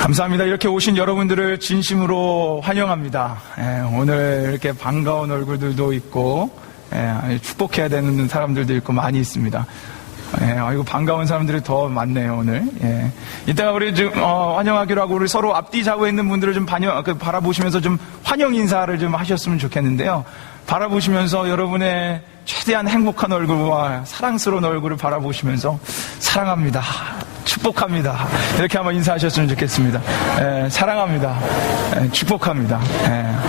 감사합니다. 이렇게 오신 여러분들을 진심으로 환영합니다. 오늘 이렇게 반가운 얼굴들도 있고 축복해야 되는 사람들도 있고 많이 있습니다. 이거 반가운 사람들이 더 많네요, 오늘. 이따가 우리 좀 환영하기로 하고 우리 서로 앞뒤 좌우에 있는 분들을 좀 바라보시면서 좀 환영 인사를 좀 하셨으면 좋겠는데요. 바라보시면서 여러분의 최대한 행복한 얼굴과 사랑스러운 얼굴을 바라보시면서 사랑합니다, 축복합니다, 이렇게 한번 인사하셨으면 좋겠습니다. 사랑합니다, 축복합니다,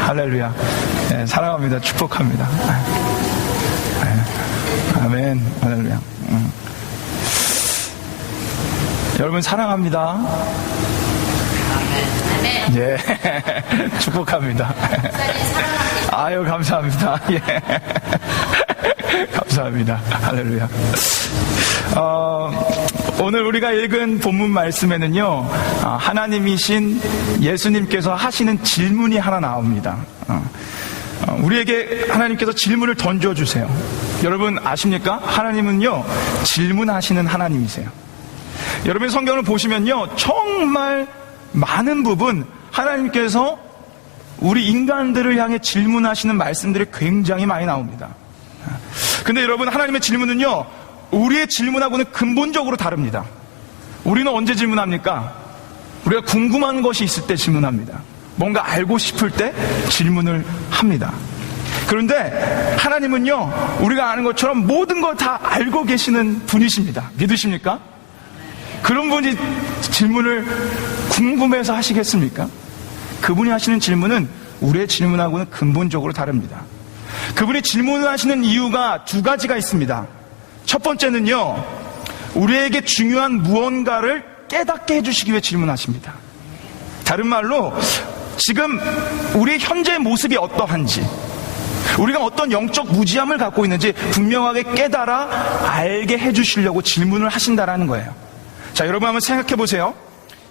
할렐루야, 사랑합니다, 축복합니다. 아멘, 할렐루야. 여러분 사랑합니다. 아멘. 예, 축복합니다. 아유, 감사합니다. 예. 감사합니다. 할렐루야. 오늘 우리가 읽은 본문 말씀에는요, 하나님이신 예수님께서 하시는 질문이 하나 나옵니다. 우리에게 하나님께서 질문을 던져주세요. 여러분 아십니까? 하나님은요, 질문하시는 하나님이세요. 여러분 성경을 보시면요, 정말 많은 부분 하나님께서 우리 인간들을 향해 질문하시는 말씀들이 굉장히 많이 나옵니다. 근데 여러분, 하나님의 질문은요, 우리의 질문하고는 근본적으로 다릅니다. 우리는 언제 질문합니까? 우리가 궁금한 것이 있을 때 질문합니다. 뭔가 알고 싶을 때 질문을 합니다. 그런데 하나님은요, 우리가 아는 것처럼 모든 걸 다 알고 계시는 분이십니다. 믿으십니까? 그런 분이 질문을 궁금해서 하시겠습니까? 그분이 하시는 질문은 우리의 질문하고는 근본적으로 다릅니다. 그분이 질문을 하시는 이유가 두 가지가 있습니다. 첫 번째는요, 우리에게 중요한 무언가를 깨닫게 해주시기 위해 질문하십니다. 다른 말로 지금 우리의 현재 모습이 어떠한지, 우리가 어떤 영적 무지함을 갖고 있는지 분명하게 깨달아 알게 해주시려고 질문을 하신다라는 거예요. 자, 여러분 한번 생각해 보세요.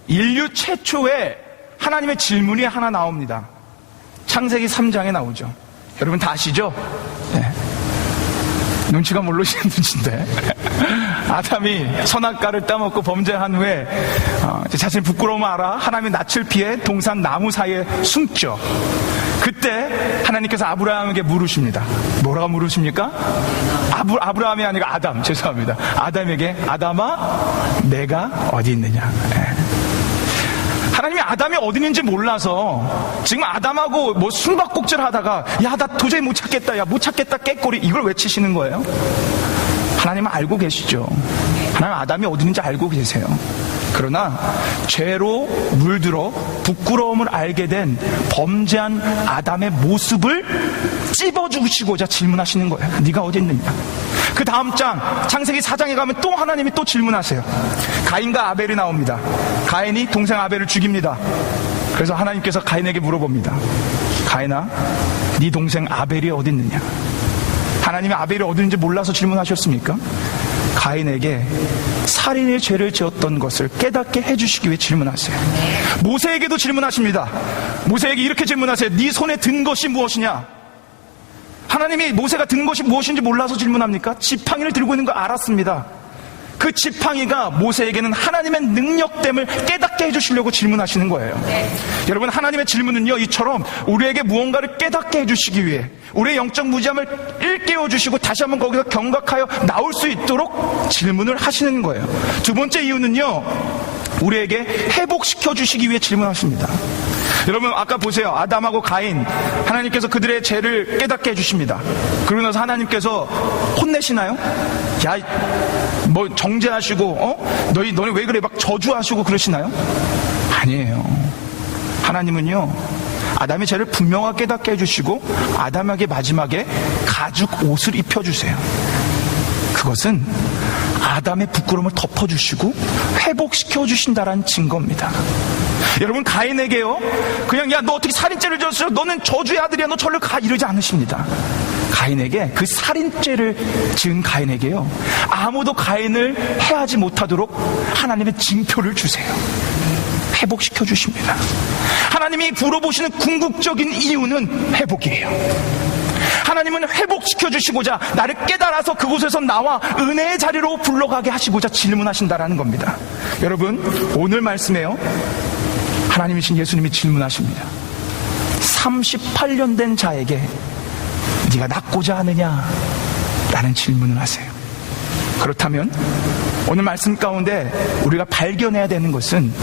인류 최초의 하나님의 질문이 하나 나옵니다. 창세기 3장에 나오죠. 여러분 다 아시죠? 네. 눈치가 모르시는 눈치인데 아담이 선악과를 따먹고 범죄한 후에 자신이 부끄러움을 알아 하나님의 낯을 피해 동산 나무 사이에 숨죠. 그때 하나님께서 아브라함에게 물으십니다. 뭐라고 물으십니까? 아브라함이 아니라 아담, 죄송합니다. 아담에게, 아담아, 내가 어디 있느냐. 하나님이 아담이 어디 있는지 몰라서 지금 아담하고 뭐 숨바꼭질 하다가, 야, 나 도저히 못 찾겠다, 야, 못 찾겠다, 깨꼬리, 이걸 외치시는 거예요. 하나님은 알고 계시죠. 하나님 아담이 어디 있는지 알고 계세요. 그러나 죄로 물들어 부끄러움을 알게 된 범죄한 아담의 모습을 찝어주시고자 질문하시는 거예요. 네가 어디 있느냐. 그 다음 장 창세기 4장에 가면 또 하나님이 또 질문하세요. 가인과 아벨이 나옵니다. 가인이 동생 아벨을 죽입니다. 그래서 하나님께서 가인에게 물어봅니다. 가인아, 네 동생 아벨이 어디 있느냐. 하나님이 아벨이 어디 있는지 몰라서 질문하셨습니까? 가인에게 살인의 죄를 지었던 것을 깨닫게 해주시기 위해 질문하세요. 모세에게도 질문하십니다. 모세에게 이렇게 질문하세요. 네 손에 든 것이 무엇이냐. 하나님이 모세가 든 것이 무엇인지 몰라서 질문합니까? 지팡이를 들고 있는 거 알았습니다. 그 지팡이가 모세에게는 하나님의 능력됨을 깨닫게 해주시려고 질문하시는 거예요. 여러분, 하나님의 질문은요, 이처럼 우리에게 무언가를 깨닫게 해주시기 위해 우리의 영적 무지함을 일깨워 주시고 다시 한번 거기서 경각하여 나올 수 있도록 질문을 하시는 거예요. 두 번째 이유는요, 우리에게 회복시켜 주시기 위해 질문하십니다. 여러분, 아까 보세요. 아담하고 가인, 하나님께서 그들의 죄를 깨닫게 해주십니다. 그러고 나서 하나님께서 혼내시나요? 야, 뭐 정죄하시고 너희 왜 그래 막 저주하시고 그러시나요? 아니에요. 하나님은요, 아담의 죄를 분명하게 깨닫게 해주시고 아담에게 마지막에 가죽 옷을 입혀주세요. 그것은 아담의 부끄러움을 덮어주시고 회복시켜 주신다라는 증거입니다. 여러분, 가인에게요, 그냥 야, 너 어떻게 살인죄를 졌어? 너는 저주의 아들이야, 너 절로 가, 이러지 않으십니다. 가인에게, 그 살인죄를 지은 가인에게요, 아무도 가인을 해하지 못하도록 하나님의 징표를 주세요. 회복시켜 주십니다. 하나님이 물어보시는 궁극적인 이유는 회복이에요. 하나님은 회복시켜 주시고자 나를 깨달아서 그곳에서 나와 은혜의 자리로 불러가게 하시고자 질문하신다라는 겁니다. 여러분, 오늘 말씀에요, 하나님이신 예수님이 질문하십니다. 38년 된 자에게 네가 낫고자 하느냐? 라는 질문을 하세요. 그렇다면 오늘 말씀 가운데 우리가 발견해야 되는 것은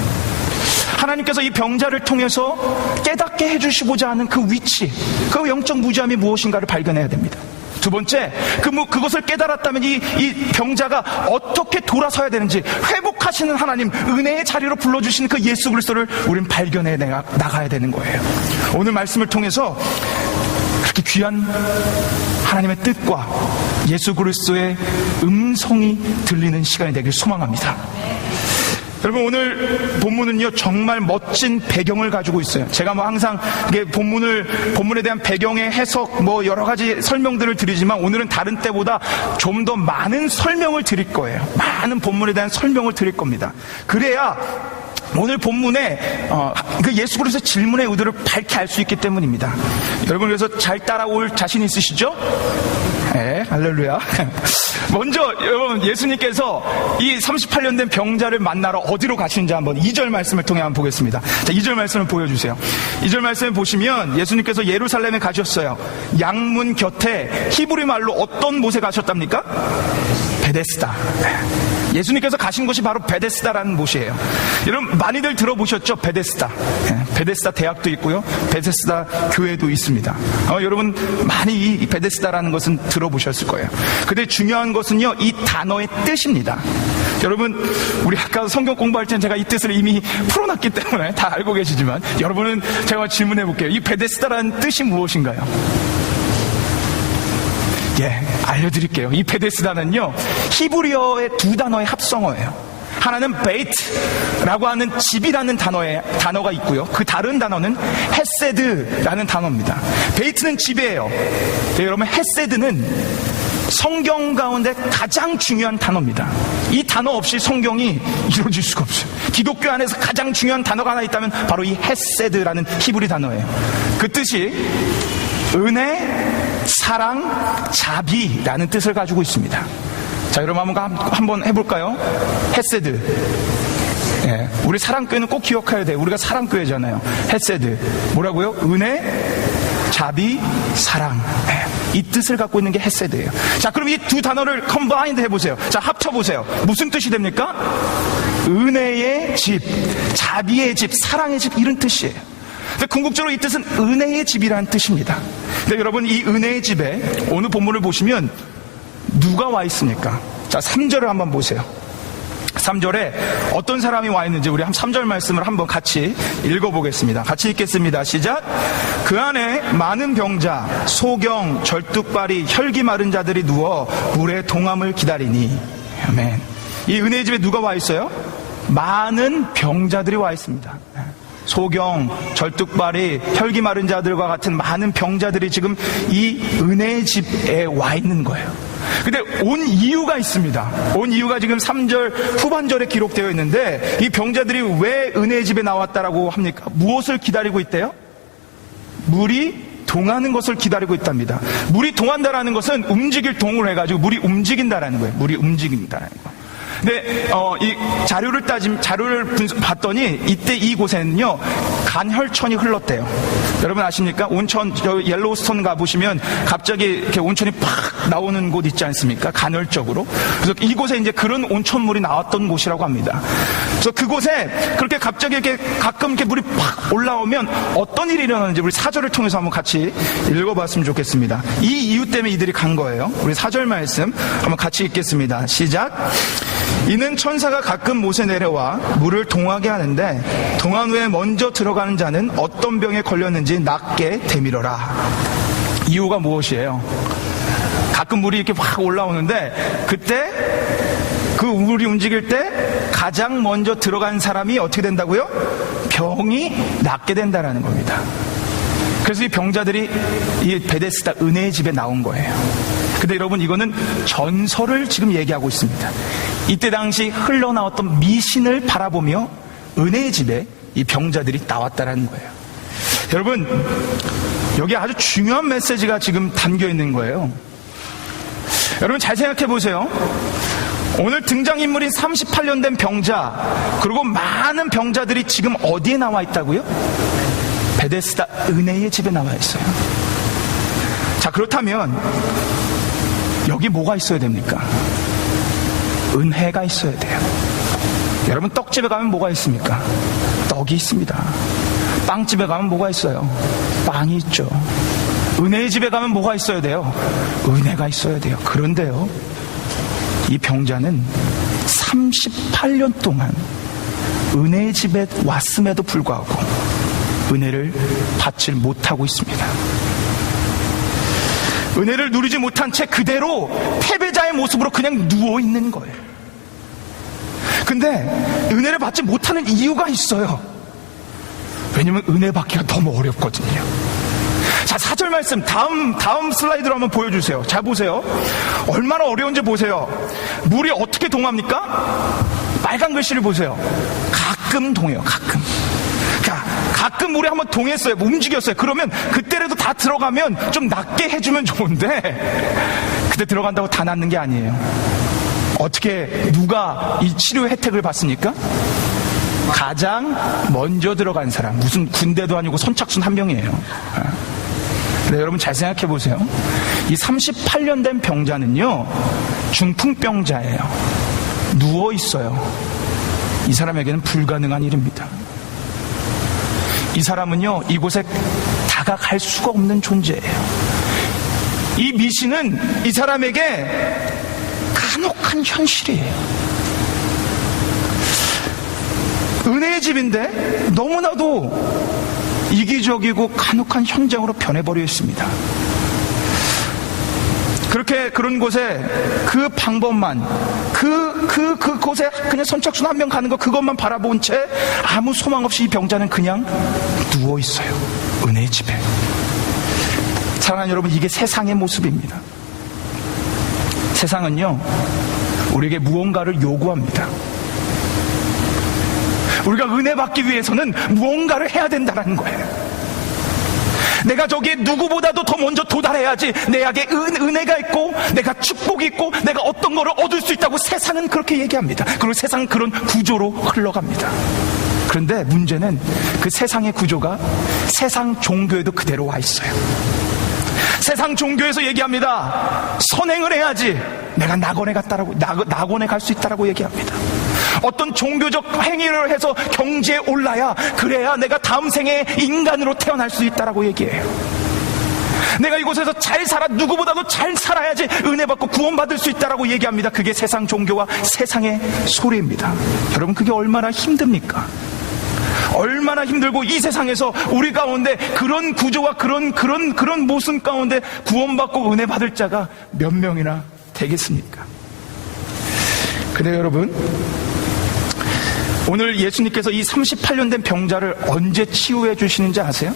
하나님께서 이 병자를 통해서 깨닫게 해주시고자 하는 그 위치, 그 영적 무지함이 무엇인가를 발견해야 됩니다. 두 번째, 그것을 깨달았다면 이 병자가 어떻게 돌아서야 되는지, 회복하시는 하나님, 은혜의 자리로 불러주시는 그 예수 그리스도를 우린 발견해 나가야 되는 거예요. 오늘 말씀을 통해서 그렇게 귀한 하나님의 뜻과 예수 그리스도의 음성이 들리는 시간이 되길 소망합니다. 여러분, 오늘 본문은요 정말 멋진 배경을 가지고 있어요. 제가 항상 이게 본문에 대한 배경의 해석 여러 가지 설명들을 드리지만 오늘은 다른 때보다 좀 더 많은 설명을 드릴 거예요. 많은 본문에 대한 설명을 드릴 겁니다. 그래야 오늘 본문에 그 예수 그리스도의 질문의 의도를 밝게 알 수 있기 때문입니다. 여러분, 그래서 잘 따라올 자신 있으시죠? 네, 할렐루야. 먼저 여러분, 예수님께서 이 38년 된 병자를 만나러 어디로 가시는지 한번 2절 말씀을 통해 한번 보겠습니다. 자, 2절 말씀을 보여주세요. 2절 말씀을 보시면 예수님께서 예루살렘에 가셨어요. 양문 곁에 히브리 말로 어떤 곳에 가셨답니까? 베데스다. 예수님께서 가신 곳이 바로 베데스다라는 곳이에요. 여러분, 많이들 들어보셨죠? 베데스다. 베데스다 대학도 있고요. 베데스다 교회도 있습니다. 여러분, 많이 이 베데스다라는 것은 들어보셨을 거예요. 근데 중요한 것은요, 이 단어의 뜻입니다. 여러분, 우리 아까 성경 공부할 땐 제가 이 뜻을 이미 풀어놨기 때문에 다 알고 계시지만, 여러분은 제가 질문해 볼게요. 이 베데스다라는 뜻이 무엇인가요? 예, 알려드릴게요. 이 베데스다는요, 히브리어의 두 단어의 합성어예요. 하나는 베이트라고 하는 집이라는 단어가 있고요. 그 다른 단어는 헤세드라는 단어입니다. 베이트는 집이에요. 네, 여러분, 헤세드는 성경 가운데 가장 중요한 단어입니다. 이 단어 없이 성경이 이루어질 수가 없어요. 기독교 안에서 가장 중요한 단어가 하나 있다면 바로 이 헤세드라는 히브리 단어예요. 그 뜻이 은혜, 사랑, 자비라는 뜻을 가지고 있습니다. 자, 여러분 한번 해볼까요? 헤세드. 예, 우리 사랑교회는 꼭 기억해야 돼요. 우리가 사랑교회잖아요. 헤세드. 뭐라고요? 은혜, 자비, 사랑. 이 뜻을 갖고 있는 게 헤세드예요. 자, 그럼 이 두 단어를 컴바인드 해보세요. 자, 합쳐보세요. 무슨 뜻이 됩니까? 은혜의 집, 자비의 집, 사랑의 집, 이런 뜻이에요. 근데 궁극적으로 이 뜻은 은혜의 집이라는 뜻입니다. 근데 여러분, 이 은혜의 집에 오늘 본문을 보시면 누가 와 있습니까? 자, 3절을 한번 보세요. 3절에 어떤 사람이 와 있는지 우리 3절 말씀을 한번 같이 읽어보겠습니다. 같이 읽겠습니다. 시작. 그 안에 많은 병자, 소경, 절뚝발이, 혈기 마른 자들이 누워 물의 동함을 기다리니. 아멘. 이 은혜의 집에 누가 와 있어요? 많은 병자들이 와 있습니다. 소경, 절뚝발이, 혈기 마른 자들과 같은 많은 병자들이 지금 이 은혜의 집에 와 있는 거예요. 근데 온 이유가 있습니다. 온 이유가 지금 3절 후반절에 기록되어 있는데, 이 병자들이 왜 은혜의 집에 나왔다라고 합니까? 무엇을 기다리고 있대요? 물이 동하는 것을 기다리고 있답니다. 물이 동한다라는 것은 움직일 동을 해가지고 물이 움직인다라는 거예요. 물이 움직인다라는 거. 근데 이 자료를 봤더니 이때 이곳에는요 간혈천이 흘렀대요. 여러분 아십니까? 온천, 옐로우스톤 가보시면 갑자기 이렇게 온천이 팍 나오는 곳 있지 않습니까? 간헐적으로. 그래서 이곳에 이제 그런 온천물이 나왔던 곳이라고 합니다. 그래서 그곳에 그렇게 갑자기 이렇게 가끔 이렇게 물이 팍 올라오면 어떤 일이 일어나는지 우리 4절을 통해서 한번 같이 읽어봤으면 좋겠습니다. 이 이유 때문에 이들이 간 거예요. 우리 4절 말씀 한번 같이 읽겠습니다. 시작. 이는 천사가 가끔 못에 내려와 물을 동하게 하는데 동한 후에 먼저 들어가는 자는 어떤 병에 걸렸는지 낫게 되밀어라. 이유가 무엇이에요? 가끔 물이 이렇게 확 올라오는데 그때 그 물이 움직일 때 가장 먼저 들어간 사람이 어떻게 된다고요? 병이 낫게 된다는 겁니다. 그래서 이 병자들이 이 베데스다 은혜의 집에 나온 거예요. 근데 여러분, 이거는 전설을 지금 얘기하고 있습니다. 이때 당시 흘러나왔던 미신을 바라보며 은혜의 집에 이 병자들이 나왔다라는 거예요. 여러분, 여기 아주 중요한 메시지가 지금 담겨 있는 거예요. 여러분 잘 생각해 보세요. 오늘 등장인물인 38년 된 병자, 그리고 많은 병자들이 지금 어디에 나와 있다고요? 베데스다 은혜의 집에 나와 있어요. 자, 그렇다면 여기 뭐가 있어야 됩니까? 은혜가 있어야 돼요. 여러분, 떡집에 가면 뭐가 있습니까? 떡이 있습니다. 빵집에 가면 뭐가 있어요? 빵이 있죠. 은혜의 집에 가면 뭐가 있어야 돼요? 은혜가 있어야 돼요. 그런데요, 이 병자는 38년 동안 은혜의 집에 왔음에도 불구하고 은혜를 받지 못하고 있습니다. 은혜를 누리지 못한 채 그대로 패배자의 모습으로 그냥 누워있는 거예요. 근데 은혜를 받지 못하는 이유가 있어요. 왜냐면 은혜 받기가 너무 어렵거든요. 자, 4절 말씀 다음 슬라이드로 한번 보여주세요. 잘 보세요. 얼마나 어려운지 보세요. 물이 어떻게 동합니까? 빨간 글씨를 보세요. 가끔 동해요. 가끔 물이 한번 동했어요. 움직였어요. 그러면 그때라도 다 들어가면 좀 낫게 해주면 좋은데, 그때 들어간다고 다 낫는 게 아니에요. 어떻게 누가 이 치료의 혜택을 받습니까? 가장 먼저 들어간 사람. 무슨 군대도 아니고 선착순 한 명이에요. 네, 여러분 잘 생각해 보세요. 이 38년 된 병자는요, 중풍병자예요. 누워 있어요. 이 사람에게는 불가능한 일입니다. 이 사람은요, 이곳에 다가갈 수가 없는 존재예요. 이 미신은 이 사람에게 간혹한 현실이에요. 은혜의 집인데 너무나도 이기적이고 간혹한 현장으로 변해버려 있습니다. 그런 곳에 그 방법만, 그곳에 그냥 선착순 한 명 가는 거, 그것만 바라본 채 아무 소망 없이 이 병자는 그냥 누워 있어요. 은혜의 집에. 사랑하는 여러분, 이게 세상의 모습입니다. 세상은요, 우리에게 무언가를 요구합니다. 우리가 은혜 받기 위해서는 무언가를 해야 된다는 거예요. 내가 저기에 누구보다도 더 먼저 도달해야지 내게 은혜가 있고 내가 축복이 있고 내가 어떤 거를 얻을 수 있다고 세상은 그렇게 얘기합니다. 그리고 세상은 그런 구조로 흘러갑니다. 그런데 문제는 그 세상의 구조가 세상 종교에도 그대로 와 있어요. 세상 종교에서 얘기합니다. 선행을 해야지 내가 낙원에 갈 수 있다라고 얘기합니다. 어떤 종교적 행위를 해서 경지에 올라야, 그래야 내가 다음 생에 인간으로 태어날 수 있다라고 얘기해요. 내가 이곳에서 잘 살아, 누구보다도 잘 살아야지 은혜 받고 구원받을 수 있다라고 얘기합니다. 그게 세상 종교와 세상의 소리입니다. 여러분, 그게 얼마나 힘듭니까? 얼마나 힘들고, 이 세상에서 우리 가운데 그런 구조와 그런 모습 가운데 구원받고 은혜 받을 자가 몇 명이나 되겠습니까? 근데 여러분, 오늘 예수님께서 이 38년 된 병자를 언제 치유해 주시는지 아세요?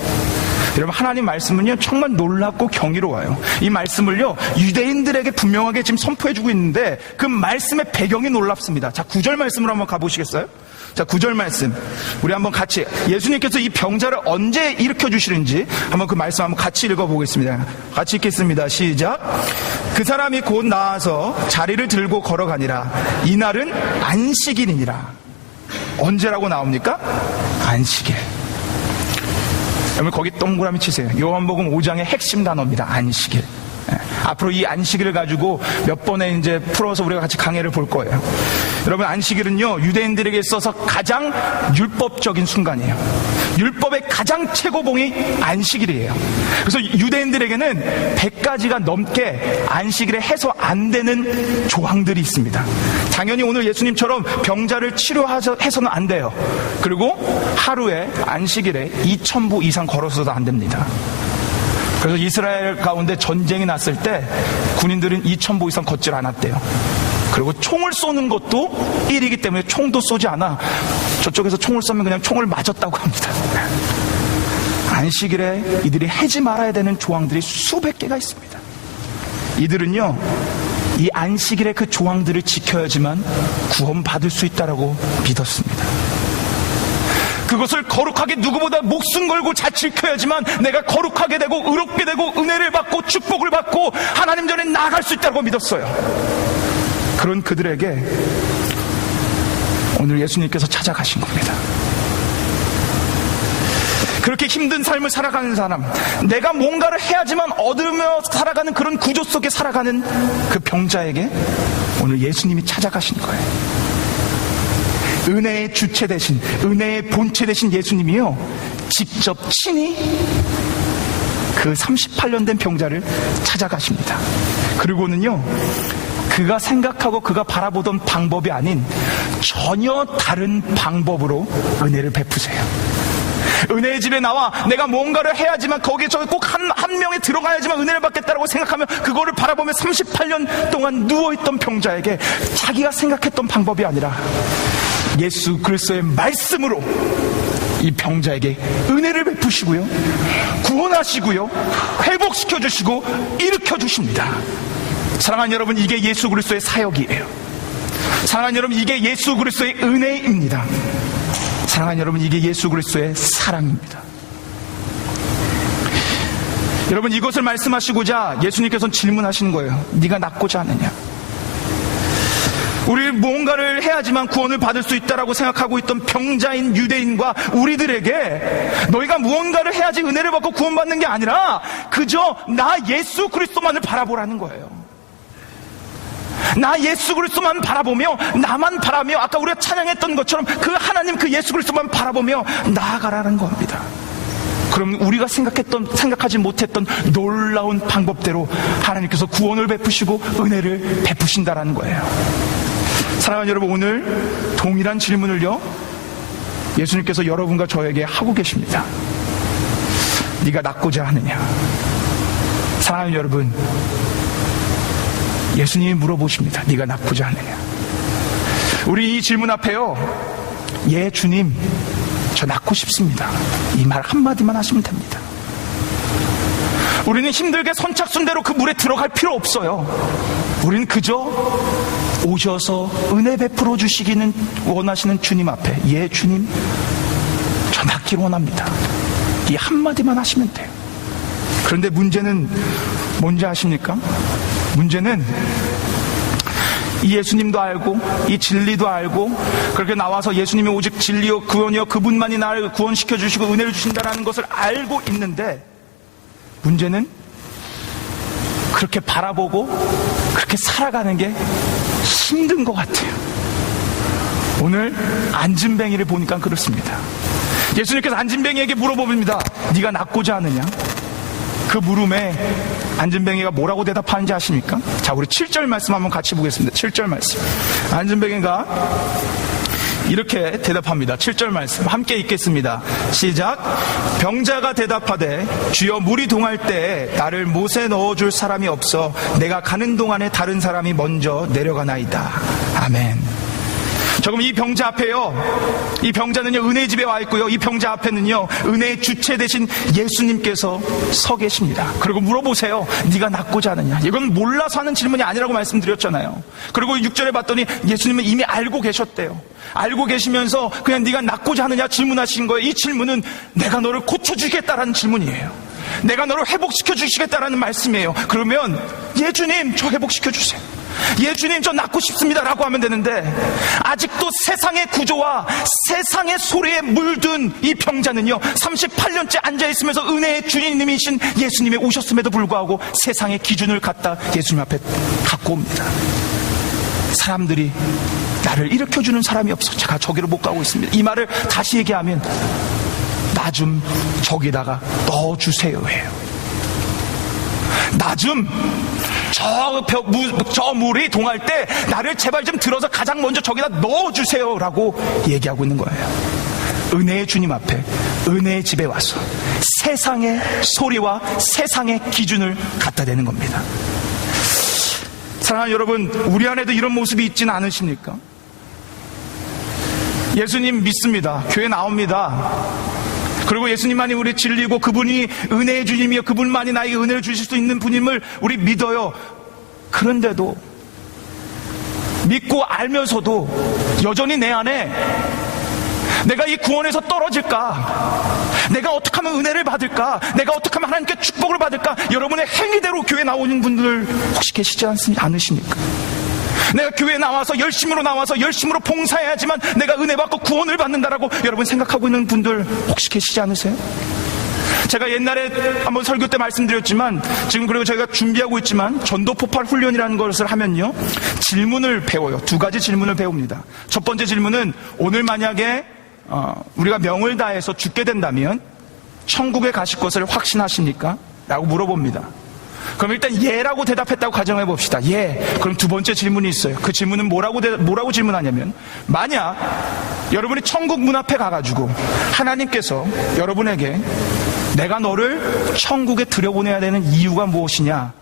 여러분, 하나님 말씀은요, 정말 놀랍고 경이로워요. 이 말씀을요, 유대인들에게 분명하게 지금 선포해 주고 있는데 그 말씀의 배경이 놀랍습니다. 자, 9절 말씀으로 한번 가보시겠어요? 자, 9절 말씀 우리 한번 같이, 예수님께서 이 병자를 언제 일으켜 주시는지 한번 그 말씀 한번 같이 읽어보겠습니다. 같이 읽겠습니다. 시작. 그 사람이 곧 나와서 자리를 들고 걸어가니라. 이날은 안식일이니라. 언제라고 나옵니까? 안식일. 여러분, 거기 동그라미 치세요. 요한복음 5장의 핵심 단어입니다. 안식일. 앞으로 이 안식일을 가지고 몇 번에 이제 풀어서 우리가 같이 강해를 볼 거예요. 여러분, 안식일은요, 유대인들에게 있어서 가장 율법적인 순간이에요. 율법의 가장 최고봉이 안식일이에요. 그래서 유대인들에게는 100가지가 넘게 안식일에 해서 안 되는 조항들이 있습니다. 당연히 오늘 예수님처럼 병자를 치료해서는 안 돼요. 그리고 하루에 안식일에 2000보 이상 걸어서도 안 됩니다. 그래서 이스라엘 가운데 전쟁이 났을 때 군인들은 2000보 이상 걷질 않았대요. 그리고 총을 쏘는 것도 일이기 때문에 총도 쏘지 않아. 저쪽에서 총을 쏘면 그냥 총을 맞았다고 합니다. 안식일에 이들이 하지 말아야 되는 조항들이 수백 개가 있습니다. 이들은요, 이 안식일의 그 조항들을 지켜야지만 구원받을 수 있다라고 믿었습니다. 그것을 거룩하게 누구보다 목숨 걸고 잘 지켜야지만 내가 거룩하게 되고 의롭게 되고 은혜를 받고 축복을 받고 하나님 전에 나아갈 수 있다고 믿었어요. 그런 그들에게 오늘 예수님께서 찾아가신 겁니다. 그렇게 힘든 삶을 살아가는 사람, 내가 뭔가를 해야지만 얻으며 살아가는 그런 구조 속에 살아가는 그 병자에게 오늘 예수님이 찾아가신 거예요. 은혜의 주체 되신, 은혜의 본체 되신 예수님이요, 직접 친히 그 38년 된 병자를 찾아가십니다. 그리고는요, 그가 생각하고 그가 바라보던 방법이 아닌 전혀 다른 방법으로 은혜를 베푸세요. 은혜의 집에 나와 내가 뭔가를 해야지만 거기에 꼭 한 명에 들어가야지만 은혜를 받겠다라고 생각하면 그거를 바라보며 38년 동안 누워있던 병자에게 자기가 생각했던 방법이 아니라 예수 그리스도의 말씀으로 이 병자에게 은혜를 베푸시고요, 구원하시고요, 회복시켜주시고 일으켜주십니다. 사랑하는 여러분, 이게 예수 그리스도의 사역이에요. 사랑하는 여러분, 이게 예수 그리스도의 은혜입니다. 사랑하는 여러분, 이게 예수 그리스도의 사랑입니다. 여러분, 이것을 말씀하시고자 예수님께서는 질문하시는 거예요. 네가 낫고자 하느냐? 우리 뭔가를 해야지만 구원을 받을 수 있다라고 생각하고 있던 병자인 유대인과 우리들에게 너희가 무언가를 해야지 은혜를 받고 구원받는 게 아니라 그저 나 예수 그리스도만을 바라보라는 거예요. 나 예수 그리스도만 바라보며, 나만 바라며, 아까 우리가 찬양했던 것처럼 그 하나님, 그 예수 그리스도만 바라보며 나아가라는 겁니다. 그럼 우리가 생각하지 못했던 놀라운 방법대로 하나님께서 구원을 베푸시고 은혜를 베푸신다라는 거예요. 사랑하는 여러분, 오늘 동일한 질문을요, 예수님께서 여러분과 저에게 하고 계십니다. 네가 낫고자 하느냐? 사랑하는 여러분, 예수님이 물어보십니다. 네가 낫고자 하느냐? 우리 이 질문 앞에요, 예 주님, 저 낫고 싶습니다, 이 말 한마디만 하시면 됩니다. 우리는 힘들게 선착순대로 그 물에 들어갈 필요 없어요. 우리는 그저 오셔서 은혜 베풀어 주시기는 원하시는 주님 앞에 예 주님, 저 낫기를 원합니다, 이 한마디만 하시면 돼요. 그런데 문제는 뭔지 아십니까? 문제는 이 예수님도 알고 이 진리도 알고 그렇게 나와서 예수님이 오직 진리요 구원이요 그분만이 나를 구원시켜 주시고 은혜를 주신다는 것을 알고 있는데, 문제는 그렇게 바라보고 그렇게 살아가는 게 힘든 것 같아요. 오늘 안진뱅이를 보니까 그렇습니다. 예수님께서 안진뱅이에게 물어봅니다. 네가 낫고자 하느냐? 그 물음에 안진뱅이가 뭐라고 대답하는지 아십니까? 자, 우리 7절 말씀 한번 같이 보겠습니다. 7절 말씀. 안진뱅이가 이렇게 대답합니다. 7절 말씀 함께 읽겠습니다. 시작. 병자가 대답하되 주여 물이 동할 때에 나를 못에 넣어줄 사람이 없어 내가 가는 동안에 다른 사람이 먼저 내려가나이다. 아멘. 조금 이 병자 앞에요, 이 병자는요 은혜의 집에 와 있고요, 이 병자 앞에는요 은혜의 주체 되신 예수님께서 서 계십니다. 그리고 물어보세요. 네가 낫고자 하느냐? 이건 몰라서 하는 질문이 아니라고 말씀드렸잖아요. 그리고 6절에 봤더니 예수님은 이미 알고 계셨대요. 알고 계시면서 그냥 네가 낫고자 하느냐 질문하신 거예요. 이 질문은 내가 너를 고쳐주겠다라는 질문이에요. 내가 너를 회복시켜 주시겠다라는 말씀이에요. 그러면 예 주님, 저 회복시켜 주세요. 예 주님, 저 낫고 싶습니다 라고 하면 되는데, 아직도 세상의 구조와 세상의 소리에 물든 이 병자는요 38년째 앉아있으면서 은혜의 주님이신 예수님이 오셨음에도 불구하고 세상의 기준을 갖다 예수님 앞에 갖고 옵니다. 사람들이 나를 일으켜주는 사람이 없어 제가 저기로 못 가고 있습니다. 이 말을 다시 얘기하면 나 좀 저기다가 넣어주세요 해요. 나 좀 저 물이 동할 때 나를 제발 좀 들어서 가장 먼저 저기다 넣어주세요 라고 얘기하고 있는 거예요. 은혜의 주님 앞에, 은혜의 집에 와서 세상의 소리와 세상의 기준을 갖다 대는 겁니다. 사랑하는 여러분, 우리 안에도 이런 모습이 있지는 않으십니까? 예수님 믿습니다. 교회 나옵니다. 그리고 예수님만이 우리 진리고 그분이 은혜의 주님이요 그분만이 나에게 은혜를 주실 수 있는 분임을 우리 믿어요. 그런데도 믿고 알면서도 여전히 내 안에 내가 이 구원에서 떨어질까? 내가 어떻게 하면 은혜를 받을까? 내가 어떻게 하면 하나님께 축복을 받을까? 여러분의 행위대로 교회 나오는 분들 혹시 계시지 않으십니까? 내가 교회에 나와서 열심으로 봉사해야지만 내가 은혜 받고 구원을 받는다라고 여러분 생각하고 있는 분들 혹시 계시지 않으세요? 제가 옛날에 한번 설교 때 말씀드렸지만, 지금 그리고 저희가 준비하고 있지만, 전도폭발 훈련이라는 것을 하면요, 질문을 배워요. 2가지 질문을 배웁니다. 첫 번째 질문은, 오늘 만약에 우리가 명을 다해서 죽게 된다면 천국에 가실 것을 확신하십니까? 라고 물어봅니다. 그럼 일단 예라고 대답했다고 가정해 봅시다. 예. 그럼 2번째 질문이 있어요. 그 질문은 뭐라고 질문하냐면, 만약 여러분이 천국 문 앞에 가가지고 하나님께서 여러분에게 내가 너를 천국에 들여보내야 되는 이유가 무엇이냐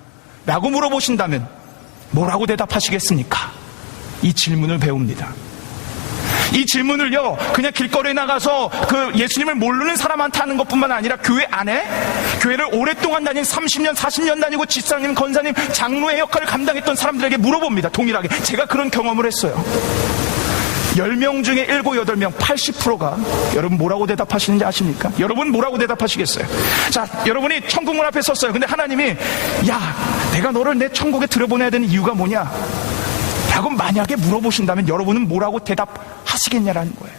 라고 물어보신다면 뭐라고 대답하시겠습니까? 이 질문을 배웁니다. 이 질문을요, 그냥 길거리에 나가서 그 예수님을 모르는 사람한테 하는 것뿐만 아니라 교회 안에, 교회를 오랫동안 다닌 30년, 40년 다니고 집사님, 권사님, 장로의 역할을 감당했던 사람들에게 물어봅니다. 동일하게. 제가 그런 경험을 했어요. 10명 중에 7, 8명, 80%가 여러분 뭐라고 대답하시는지 아십니까? 여러분 뭐라고 대답하시겠어요? 자, 여러분이 천국문 앞에 섰어요. 근데 하나님이, 야, 내가 너를 내 천국에 들여보내야 되는 이유가 뭐냐? 라고 만약에 물어보신다면 여러분은 뭐라고 대답하시겠냐라는 거예요.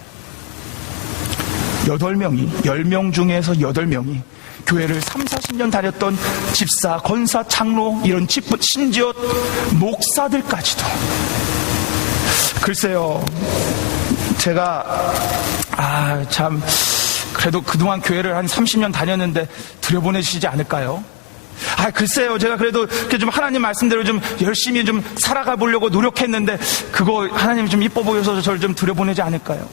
8명이, 10명 중에서 8명이 교회를 3, 40년 다녔던 집사, 권사, 장로, 이런 심지어 목사들까지도. 글쎄요, 제가 참 그래도 그동안 교회를 한 30년 다녔는데 들여보내시지 않을까요? 글쎄요, 제가 그래도 좀 하나님 말씀대로 좀 열심히 좀 살아가 보려고 노력했는데 그거 하나님이 좀 이뻐 보여서 저를 좀 들여보내지 않을까요?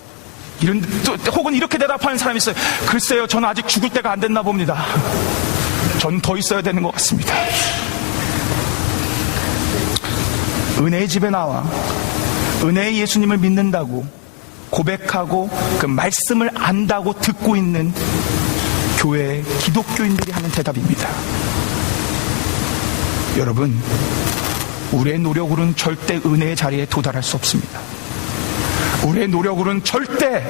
혹은 이렇게 대답하는 사람이 있어요. 글쎄요, 저는 아직 죽을 때가 안 됐나 봅니다. 저는 더 있어야 되는 것 같습니다. 은혜의 집에 나와 은혜의 예수님을 믿는다고 고백하고 그 말씀을 안다고 듣고 있는 교회 기독교인들이 하는 대답입니다. 여러분, 우리의 노력으로는 절대 은혜의 자리에 도달할 수 없습니다. 우리의 노력으로는 절대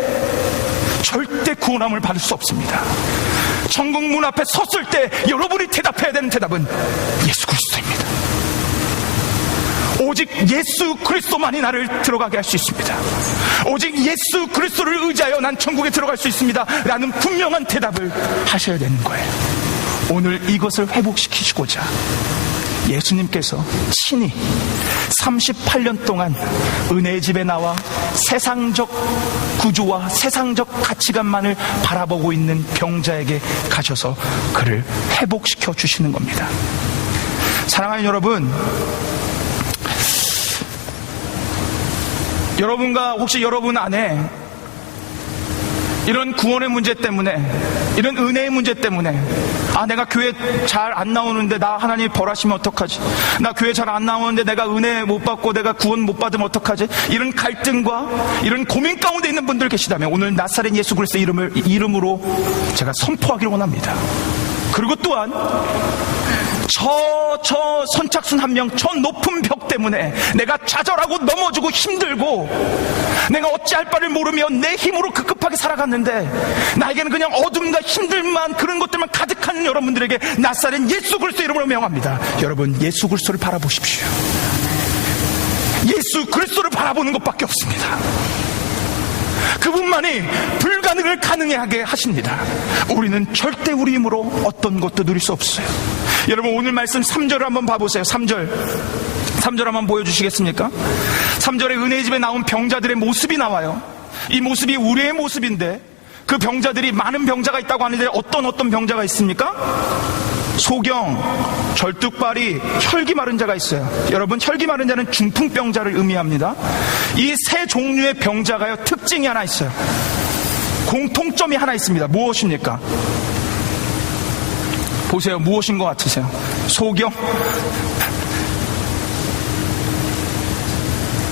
구원함을 받을 수 없습니다. 천국 문 앞에 섰을 때 여러분이 대답해야 되는 대답은 예수 그리스도입니다. 오직 예수 그리스도만이 나를 들어가게 할 수 있습니다. 오직 예수 그리스도를 의지하여 난 천국에 들어갈 수 있습니다 라는 분명한 대답을 하셔야 되는 거예요. 오늘 이것을 회복시키시고자 예수님께서 친히 38년 동안 은혜의 집에 나와 세상적 구조와 세상적 가치관만을 바라보고 있는 병자에게 가셔서 그를 회복시켜 주시는 겁니다. 사랑하는 여러분, 여러분과 혹시 여러분 안에 이런 구원의 문제 때문에, 이런 은혜의 문제 때문에, 내가 교회 잘 안 나오는데 나 하나님 벌하시면 어떡하지? 나 교회 잘 안 나오는데 내가 은혜 못 받고 내가 구원 못 받으면 어떡하지? 이런 갈등과 이런 고민 가운데 있는 분들 계시다면 오늘 나사렛 예수 그리스도 이름으로 제가 선포하기를 원합니다. 그리고 또한 저 선착순 한 명, 저 높은 벽 때문에 내가 좌절하고 넘어지고 힘들고 내가 어찌할 바를 모르며 내 힘으로 급급하게 살아갔는데 나에게는 그냥 어둠과 힘들만 그런 것들만 가득한 여러분들에게 나사렛 예수 그리스도 이름으로 명합니다. 여러분, 예수 그리스도를 바라보십시오. 예수 그리스도를 바라보는 것밖에 없습니다. 그분만이 불가능을 가능하게 하십니다. 우리는 절대 우리 힘으로 어떤 것도 누릴 수 없어요. 여러분, 오늘 말씀 3절을 한번 봐보세요. 3절 한번 보여주시겠습니까? 3절에 은혜의 집에 나온 병자들의 모습이 나와요. 이 모습이 우리의 모습인데 그 병자들이 많은 병자가 있다고 하는데 어떤 병자가 있습니까? 소경, 절뚝발이, 혈기 마른 자가 있어요. 여러분, 혈기 마른 자는 중풍병자를 의미합니다. 이 세 종류의 병자가요, 특징이 하나 있어요. 공통점이 하나 있습니다. 무엇입니까? 보세요. 무엇인 것 같으세요?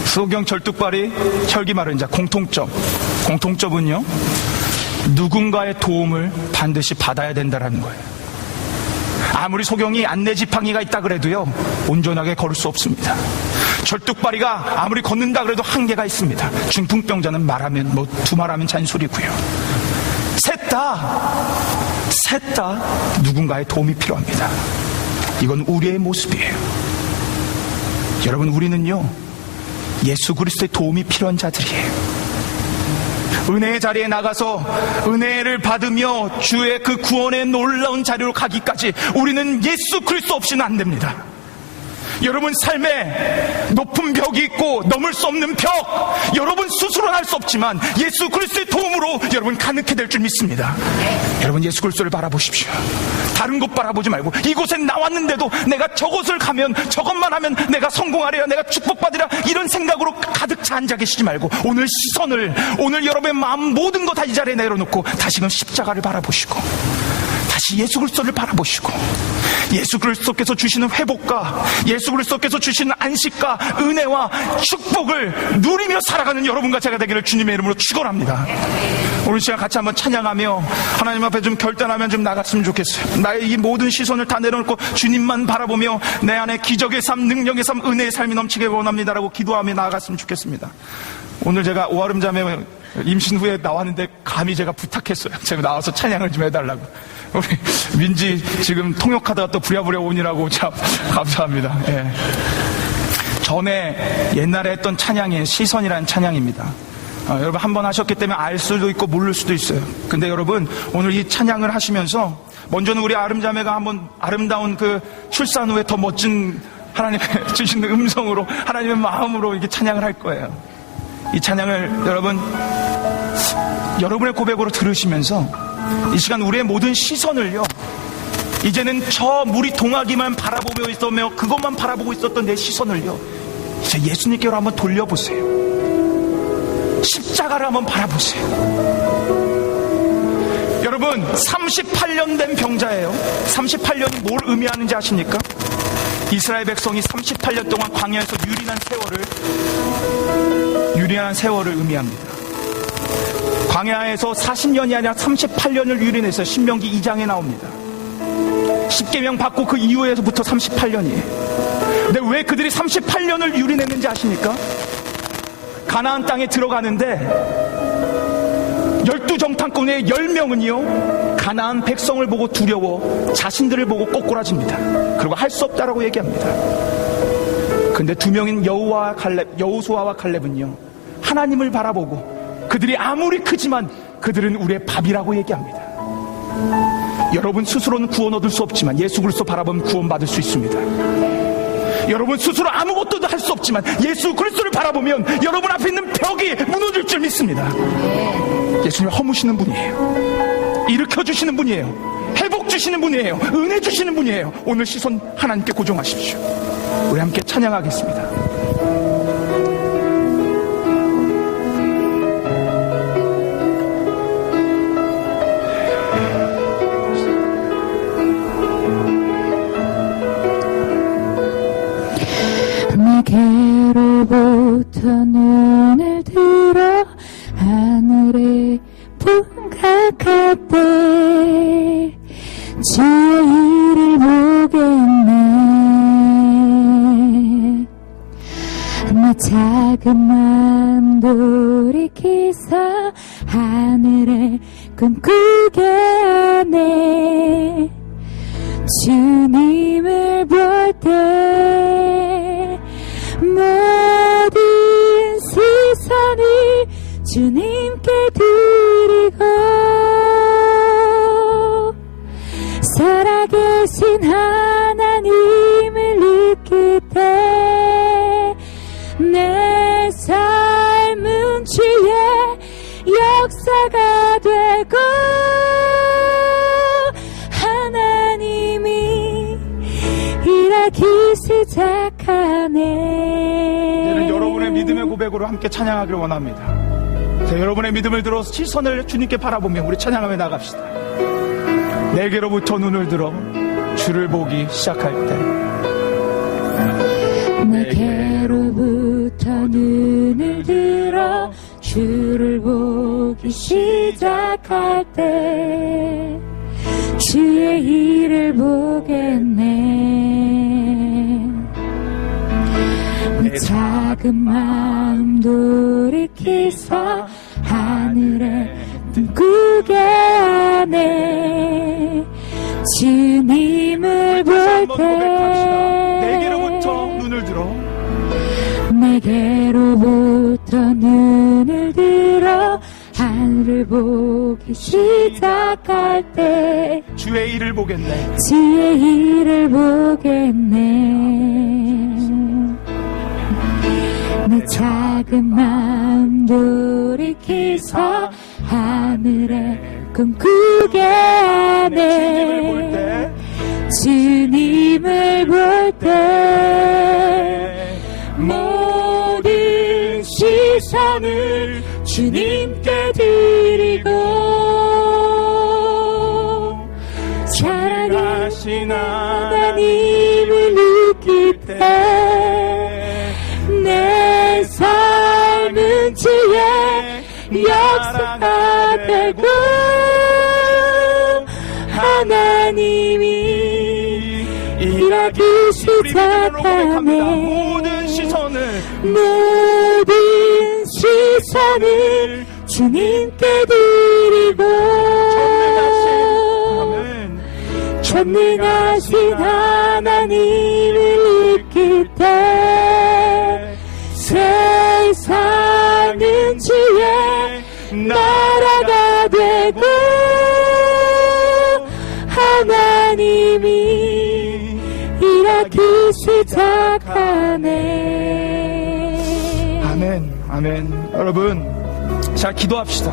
소경, 절뚝발이, 혈기 마른 자. 공통점은요, 누군가의 도움을 반드시 받아야 된다는 거예요. 아무리 소경이 안내 지팡이가 있다 그래도요, 온전하게 걸을 수 없습니다. 절뚝발이가 아무리 걷는다 그래도 한계가 있습니다. 중풍병자는 말하면 두말하면 잔소리고요. 셋 다 누군가의 도움이 필요합니다. 이건 우리의 모습이에요. 여러분, 우리는요, 예수 그리스도의 도움이 필요한 자들이에요. 은혜의 자리에 나가서 은혜를 받으며 주의 그 구원의 놀라운 자리로 가기까지 우리는 예수 그리스도 없이는 안 됩니다. 여러분 삶에 높은 벽이 있고 넘을 수 없는 벽, 여러분 스스로는 할 수 없지만 예수 그리스도의 도움으로 여러분 가능케 될 줄 믿습니다. 여러분 예수 그리스도를 바라보십시오. 다른 곳 바라보지 말고, 이곳에 나왔는데도 내가 저곳을 가면, 저것만 하면 내가 성공하리라, 내가 축복받으리라, 이런 생각으로 가득 차 앉아 계시지 말고 오늘 시선을, 오늘 여러분의 마음 모든 거 다 이 자리에 내려놓고 다시금 십자가를 바라보시고 다시 예수 그리스도를 바라보시고 예수 그리스도께서 주시는 회복과 예수 그리스도께서 주시는 안식과 은혜와 축복을 누리며 살아가는 여러분과 제가 되기를 주님의 이름으로 축원합니다. 오늘 시간 같이 한번 찬양하며 하나님 앞에 좀 결단하면 좀 나갔으면 좋겠어요. 나의 이 모든 시선을 다 내려놓고 주님만 바라보며 내 안에 기적의 삶, 능력의 삶, 은혜의 삶이 넘치길 원합니다라고 기도하며 나아갔으면 좋겠습니다. 오늘 제가 오아름 자매 임신 후에 나왔는데 감히 제가 부탁했어요. 제가 나와서 찬양을 좀 해달라고. 우리 민지 지금 통역하다가 또 부랴부랴 오니라고 참 감사합니다. 예. 전에 옛날에 했던 찬양이 시선이라는 찬양입니다. 여러분 한 번 하셨기 때문에 알 수도 있고 모를 수도 있어요. 근데 여러분 오늘 이 찬양을 하시면서 먼저는 우리 아름자매가 한번 아름다운 그 출산 후에 더 멋진 하나님의 주시는 음성으로 하나님의 마음으로 이렇게 찬양을 할 거예요. 이 찬양을 여러분의 고백으로 들으시면서 이 시간 우리의 모든 시선을요, 이제는 저 물이 동하기만 바라보며 있었며 그것만 바라보고 있었던 내 시선을요, 이제 예수님께로 한번 돌려보세요. 십자가를 한번 바라보세요. 여러분 38년 된 병자예요. 38년이 뭘 의미하는지 아십니까? 이스라엘 백성이 38년 동안 광야에서 유린한 세월을 의미합니다. 광야에서 40년이 아니라 38년을 유린해서 신명기 2장에 나옵니다. 십계명 받고 그 이후에서부터 38년이에요. 근데 왜 그들이 38년을 유린했는지 아십니까? 가나안 땅에 들어가는데 12정탐꾼의 10명은요 가나안 백성을 보고 두려워 자신들을 보고 꼬꾸라집니다. 그리고 할 수 없다라고 얘기합니다. 근데 2명인 여호수아와 칼렙은요 하나님을 바라보고 그들이 아무리 크지만 그들은 우리의 밥이라고 얘기합니다. 여러분 스스로는 구원 얻을 수 없지만 예수 그리스도 바라보면 구원받을 수 있습니다. 여러분 스스로 아무것도 할 수 없지만 예수 그리스도를 바라보면 여러분 앞에 있는 벽이 무너질 줄 믿습니다. 예수님 허무시는 분이에요. 일으켜주시는 분이에요. 회복 주시는 분이에요. 은혜 주시는 분이에요. 오늘 시선 하나님께 고정하십시오. 우리 함께 찬양하겠습니다. 내게로부터 눈을 들어 하늘에 풍각할 때 주의 일을 보겠네. 내 작은 마음 돌이키사 하늘에 꿈꾸게 하네. 주님을 볼 때 모든 시선을 주님께 드리고 살아계신 하나님을 느낄 때 내 삶은 주의 역사가 되고 하나님이 일하기 시작하네. 이제는 여러분의 믿음의 고백으로 함께 찬양하기를 원합니다. 자, 여러분의 믿음을 들어서 시선을 주님께 바라보며 우리 찬양하며 나갑시다. 내게로부터 눈을 들어 주를 보기 시작할 때 내게로부터 눈을 들어 주를 보기 시작할 때 주의 일을 보겠네. 내 작은 마음 돌이키사 하늘에 꿈꾸게 하네. 주님을 볼 때 내게로부터 눈을 들어 내게로부터 눈을 들어 하늘을 보기 시작할 때 주의 일을 보겠네. 주의 일을 보겠네. 내 작은 마음 돌이키서 하늘에 꿈꾸게 하네. 주님을 볼 때 모든 시선을 주님께 드리고 사랑하신 하나님을 느낄 때 내 삶은 주의 역사가 되고 하나님이 일하기 시작하네. 모든 시선을 주님께 드리고 전능하신 하나님을 느낄 때 세상은 주의 나라가 되고 하나님이 일하기 시작하네. 아멘, 아멘. 여러분, 자, 기도합시다.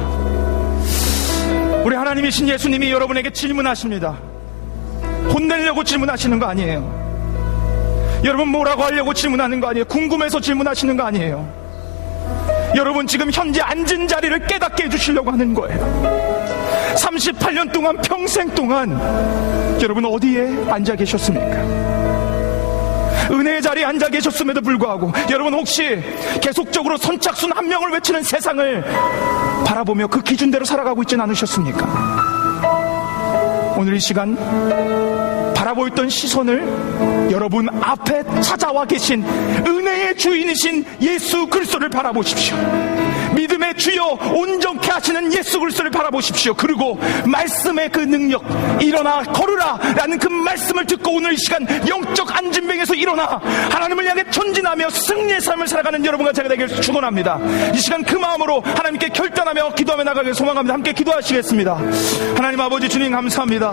우리 하나님이신 예수님이 여러분에게 질문하십니다. 혼내려고 질문하시는 거 아니에요. 여러분 뭐라고 하려고 질문하는 거 아니에요. 궁금해서 질문하시는 거 아니에요. 여러분 지금 현재 앉은 자리를 깨닫게 해주시려고 하는 거예요. 38년 동안, 평생 동안 여러분 어디에 앉아 계셨습니까? 은혜의 자리에 앉아 계셨음에도 불구하고 여러분 혹시 계속적으로 선착순 한 명을 외치는 세상을 바라보며 그 기준대로 살아가고 있지는 않으셨습니까? 오늘 이 시간 바라보였던 시선을 여러분 앞에 찾아와 계신 은혜의 주인이신 예수 그리스도를 바라보십시오. 믿음의 주여 온전케 하시는 예수 그리스도를 바라보십시오. 그리고 말씀의 그 능력, 일어나 걸으라 라는 그 말씀을 듣고 오늘 이 시간 영적 안진병에서 일어나 하나님을 향해 전진하며 승리의 삶을 살아가는 여러분과 제가 되길 축원합니다. 이 시간 그 마음으로 하나님께 결단하며 기도하며 나가길 소망합니다. 함께 기도하시겠습니다. 하나님 아버지 주님 감사합니다.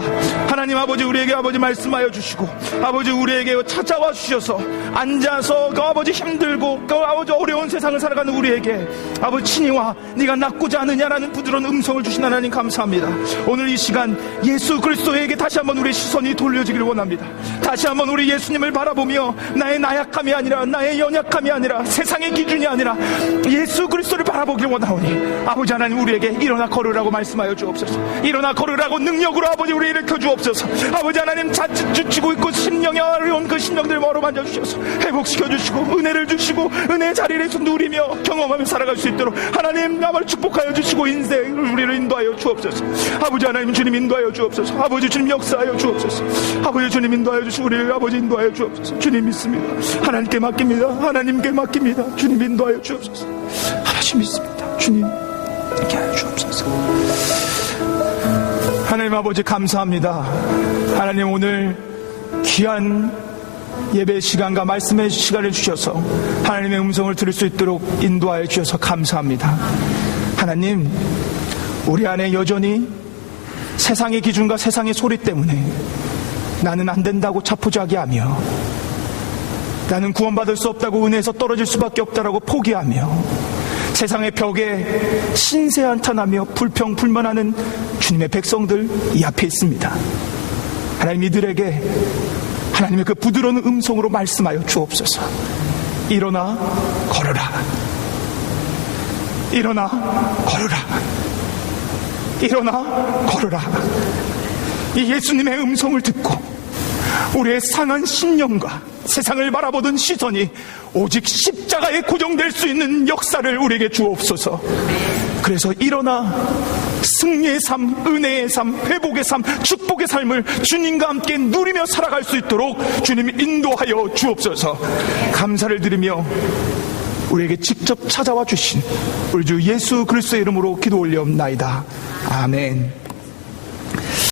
하나님 아버지 우리에게 아버지 말씀하여 주시고 아버지 우리에게 찾아와 주셔서 앉아서 그 아버지 힘들고 그 아버지 어려운 세상을 살아가는 우리에게 아버지 친히와 네가 낫고자 하느냐라는 부드러운 음성을 주신 하나님 감사합니다. 오늘 이 시간 예수 그리스도에게 다시 한번 우리의 시선이 돌려지기를 원합니다. 다시 한번 우리 예수님을 바라보며 나의 나약함이 아니라 나의 연약함이 아니라 세상의 기준이 아니라 예수 그리스도를 바라보기를 원하오니 아버지 하나님 우리에게 일어나 걸으라고 말씀하여 주옵소서. 일어나 걸으라고 능력으로 아버지 우리 일으켜 주옵소서. 아버지 하나님 자칫 지치고 있고 심령이 어려운 그 심령들을 멀어만져 주셔서 회복시켜 주시고 은혜를 주시고 은혜의 자리에서 누리며 경험하며 살아갈 수 있도록 하나님 나를 축복하여 주시고 인생을 우리를 인도하여 주옵소서. 아버지 하나님 주님 인도하여 주옵소서. 아버지 주님 역사하여 주옵소서. 아버지 주님 인도하여 주시고 우리를 아버지 인도하여 주옵소서. 주님 믿습니다. 하나님께 맡깁니다. 하나님께 맡깁니다. 주님 인도하여 주옵소서. 아버지 믿습니다. 주님 이렇게 하여 주옵소서. 하나님 아버지 감사합니다. 하나님 오늘 귀한 예배 시간과 말씀의 시간을 주셔서 하나님의 음성을 들을 수 있도록 인도하여 주셔서 감사합니다. 하나님 우리 안에 여전히 세상의 기준과 세상의 소리 때문에 나는 안 된다고 자포자기하며 나는 구원받을 수 없다고 은혜에서 떨어질 수밖에 없다라고 포기하며 세상의 벽에 신세한탄하며 불평불만하는 주님의 백성들 이 앞에 있습니다. 하나님 이들에게 하나님의 그 부드러운 음성으로 말씀하여 주옵소서. 일어나 걸으라. 일어나 걸으라. 일어나 걸으라. 이 예수님의 음성을 듣고 우리의 상한 신념과 세상을 바라보던 시선이 오직 십자가에 고정될 수 있는 역사를 우리에게 주옵소서. 그래서 일어나 승리의 삶, 은혜의 삶, 회복의 삶, 축복의 삶을 주님과 함께 누리며 살아갈 수 있도록 주님이 인도하여 주옵소서. 감사를 드리며 우리에게 직접 찾아와 주신 우리 주 예수 그리스도의 이름으로 기도 올려옵나이다. 아멘.